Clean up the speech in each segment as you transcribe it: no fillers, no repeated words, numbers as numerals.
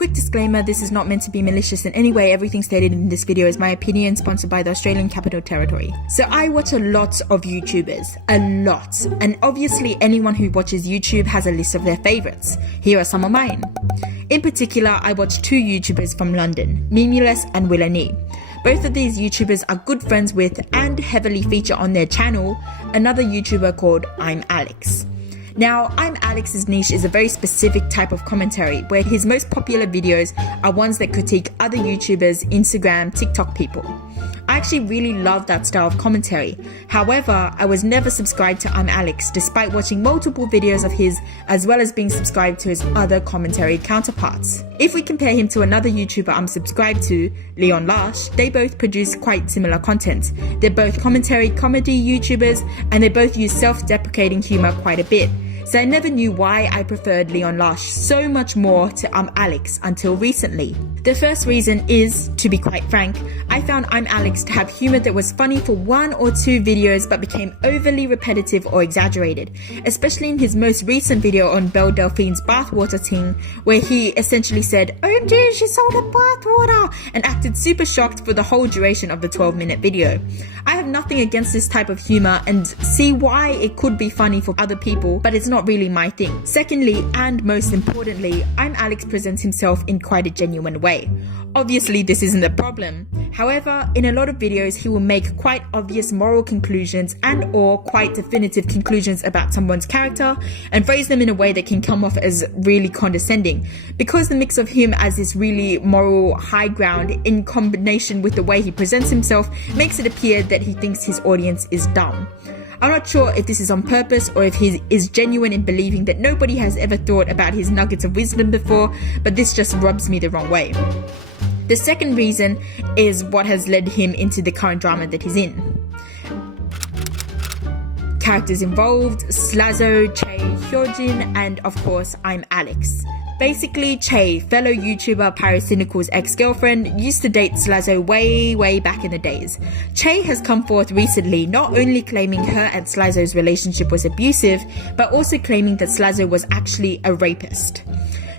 Quick disclaimer, this is not meant to be malicious in any way. Everything stated in this video is my opinion, sponsored by the Australian Capital Territory. So I watch a lot of YouTubers, a lot. And obviously anyone who watches YouTube has a list of their favourites. Here are some of mine. In particular, I watch two YouTubers from London, ImAllexx and Woah. Both of these YouTubers are good friends with and heavily feature on their channel another YouTuber called ImAllexx. Now, ImAllexx's niche is a very specific type of commentary where his most popular videos are ones that critique other YouTubers, Instagram, TikTok people. I actually really love that style of commentary. However, I was never subscribed to ImAllexx despite watching multiple videos of his as well as being subscribed to his other commentary counterparts. If we compare him to another YouTuber I'm subscribed to, Leon Lash, they both produce quite similar content. They're both commentary comedy YouTubers and they both use self-deprecating humor quite a bit. So I never knew why I preferred Leon Lash so much more to ImAllexx until recently. The first reason is, to be quite frank, I found ImAllexx to have humour that was funny for one or two videos but became overly repetitive or exaggerated, especially in his most recent video on Belle Delphine's bathwater ting, where he essentially said, "OMG, she sold her bathwater," and acted super shocked for the whole duration of the 12-minute video. I have nothing against this type of humour and see why it could be funny for other people, but it's not really my thing. Secondly, and most importantly, ImAllexx presents himself in quite a genuine way. Obviously, this isn't the problem. However, in a lot of videos, he will make quite obvious moral conclusions and or quite definitive conclusions about someone's character and phrase them in a way that can come off as really condescending. Because the mix of him as this really moral high ground in combination with the way he presents himself makes it appear that he thinks his audience is dumb. I'm not sure if this is on purpose or if he is genuine in believing that nobody has ever thought about his nuggets of wisdom before, but this just rubs me the wrong way. The second reason is what has led him into the current drama that he's in. Characters involved, Schlosser, Che, Hyojin, and of course ImAllexx. Basically, Che, fellow YouTuber Pyrocynical's ex-girlfriend, used to date Schlosser way back in the days. Che has come forth recently not only claiming her and Schlosser's relationship was abusive, but also claiming that Schlosser was actually a rapist.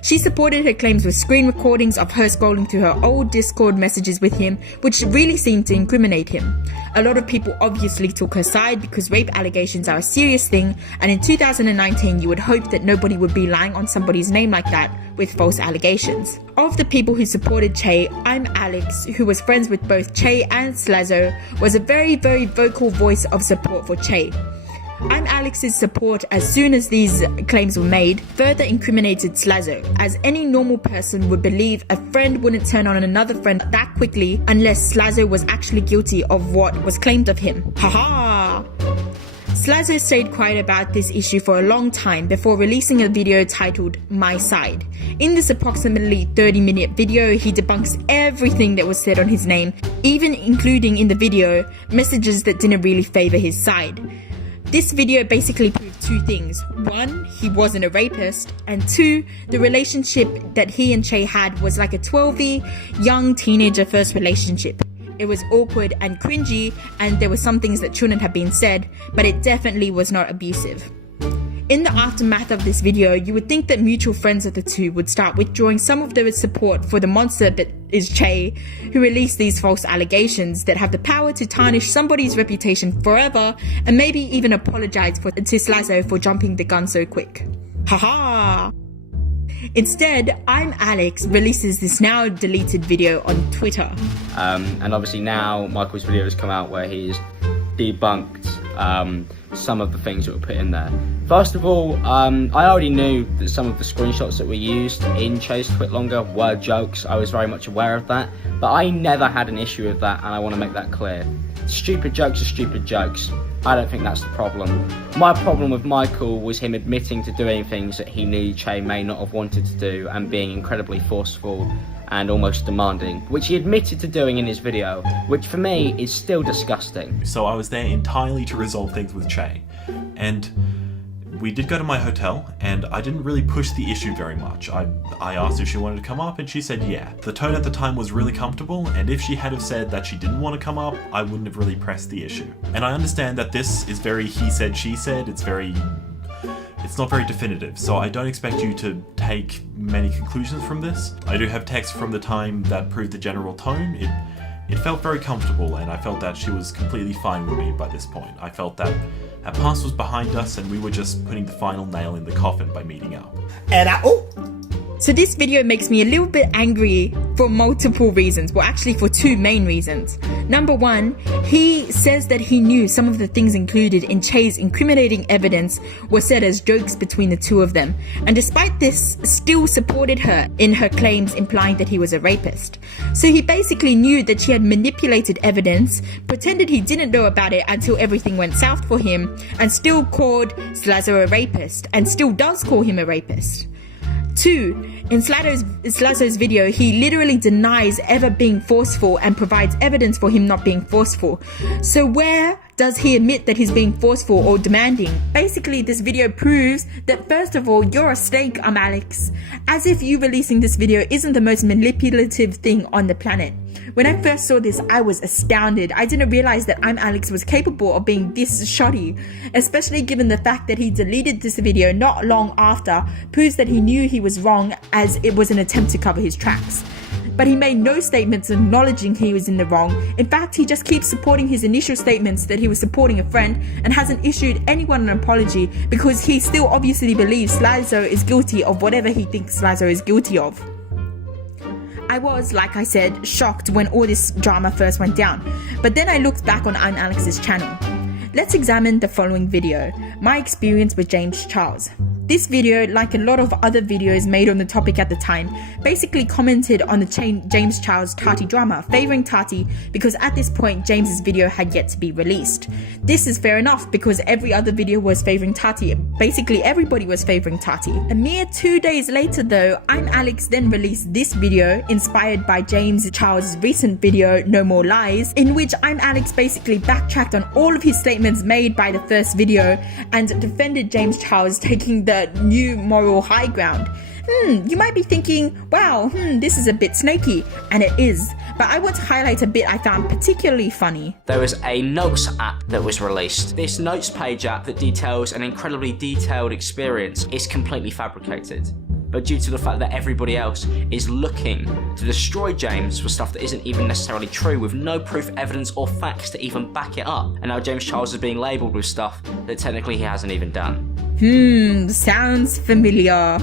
She supported her claims with screen recordings of her scrolling through her old Discord messages with him, which really seemed to incriminate him. A lot of people obviously took her side because rape allegations are a serious thing, and in 2019 you would hope that nobody would be lying on somebody's name like that with false allegations. Of the people who supported Che, ImAllexx, who was friends with both Che and Schlosser, was a very vocal voice of support for Che. ImAllexx's support as soon as these claims were made further incriminated Schlosser, as any normal person would believe a friend wouldn't turn on another friend that quickly unless Schlosser was actually guilty of what was claimed of him. Haha! Schlosser stayed quiet about this issue for a long time before releasing a video titled My Side. In this approximately 30-minute video, he debunks everything that was said on his name, even including in the video messages that didn't really favour his side. This video basically proved two things. One, he wasn't a rapist, and two, the relationship that he and Che had was like a 12-y young teenager first relationship. It was awkward and cringy, and there were some things that shouldn't have been said, but it definitely was not abusive. In the aftermath of this video, you would think that mutual friends of the two would start withdrawing some of their support for the monster that is Che, who released these false allegations that have the power to tarnish somebody's reputation forever, and maybe even apologize to Schlosser for jumping the gun so quick. Haha! Instead, ImAllexx releases this now deleted video on Twitter. And obviously now Michael's video has come out where he's debunked some of the things that were put in there. First of all, I already knew that some of the screenshots that were used in Che's Twit Longer were jokes. I was very much aware of that, but I never had an issue with that, and I want to make that clear. Stupid jokes are stupid jokes. I don't think that's the problem. My problem with Michael was him admitting to doing things that he knew Che may not have wanted to do and being incredibly forceful and almost demanding, which he admitted to doing in his video, which for me is still disgusting. So I was there entirely to resolve things with Che, and we did go to my hotel, and I didn't really push the issue very much. I asked if she wanted to come up, and she said yeah. The tone at the time was really comfortable, and if she had have said that she didn't want to come up, I wouldn't have really pressed the issue. And I understand that this is very he said, she said, it's very it's not very definitive, so I don't expect you to take many conclusions from this. I do have text from the time that proved the general tone. It felt very comfortable, and I felt that she was completely fine with me by this point. I felt that our past was behind us and we were just putting the final nail in the coffin by meeting up. So this video makes me a little bit angry for multiple reasons. Well, actually for two main reasons. Number one, he says that he knew some of the things included in Che's incriminating evidence were said as jokes between the two of them. And despite this, still supported her in her claims implying that he was a rapist. So he basically knew that she had manipulated evidence, pretended he didn't know about it until everything went south for him, and still called Schlosser a rapist, and still does call him a rapist. 2. In Schlosser's video, he literally denies ever being forceful and provides evidence for him not being forceful. So where does he admit that he's being forceful or demanding? Basically, this video proves that first of all, you're a snake, ImAllexx. As if you releasing this video isn't the most manipulative thing on the planet. When I first saw this, I was astounded. I didn't realize that ImAllexx was capable of being this shoddy, especially given the fact that he deleted this video not long after, proves that he knew he was wrong as it was an attempt to cover his tracks. But he made no statements acknowledging he was in the wrong. In fact, he just keeps supporting his initial statements that he was supporting a friend and hasn't issued anyone an apology because he still obviously believes Schlosser is guilty of whatever he thinks Schlosser is guilty of. I was, like I said, shocked when all this drama first went down, but then I looked back on ImAllexx's channel. Let's examine the following video, my experience with James Charles. This video, like a lot of other videos made on the topic at the time, basically commented on the James Charles Tati drama, favouring Tati because at this point James's video had yet to be released. This is fair enough because every other video was favouring Tati, basically everybody was favouring Tati. A mere 2 days later though, ImAllexx then released this video inspired by James Charles' recent video No More Lies, in which ImAllexx basically backtracked on all of his statements made by the first video and defended James Charles taking the new moral high ground. You might be thinking, wow, this is a bit snaky, and it is, but I want to highlight a bit I found particularly funny. There was a notes app that was released. This notes page app that details an incredibly detailed experience is completely fabricated. But due to the fact that everybody else is looking to destroy James for stuff that isn't even necessarily true, with no proof, evidence or facts to even back it up, and now James Charles is being labelled with stuff that technically he hasn't even done. Sounds familiar.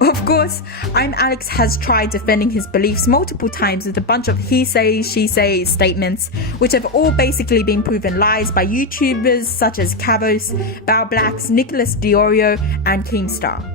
Of course, ImAllexx has tried defending his beliefs multiple times with a bunch of he say, she say statements, which have all basically been proven lies by YouTubers such as Kavos, Bao Blacks, Nicholas Diorio, and Keemstar.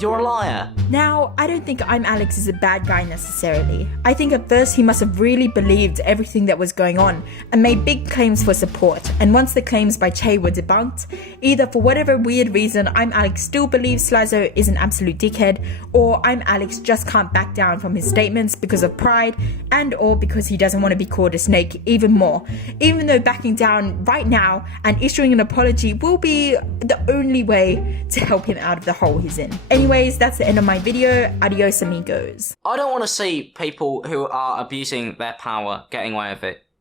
You're a liar. Now, I don't think ImAllexx is a bad guy necessarily. I think at first he must have really believed everything that was going on and made big claims for support, and once the claims by Che were debunked, either for whatever weird reason ImAllexx still believes Schlosser is an absolute dickhead, or ImAllexx just can't back down from his statements because of pride and or because he doesn't want to be called a snake even more, even though backing down right now and issuing an apology will be the only way to help him out of the hole he's in. Anyways, that's the end of my video. Adios amigos. I don't want to see people who are abusing their power getting away with it.